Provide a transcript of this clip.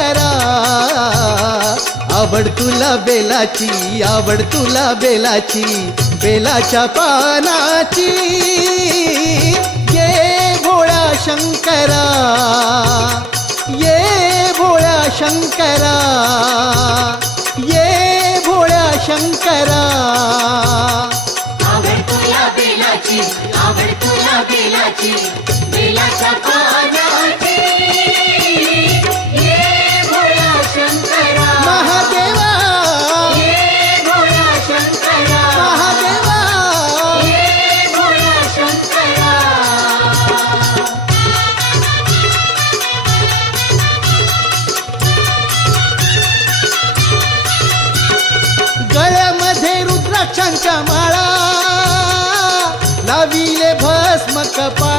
करा आवड तुला बेलाची आवड तुला बेलाची बेलाच्या पानाची. ये भोळा शंकरा ये भोळा शंकरा ये भोळ्या शंकरा. आवड तुला बेलाची आवड तुला बेलाची बेलाच्या फुलांच्या माळा. लाविले भस्म कपा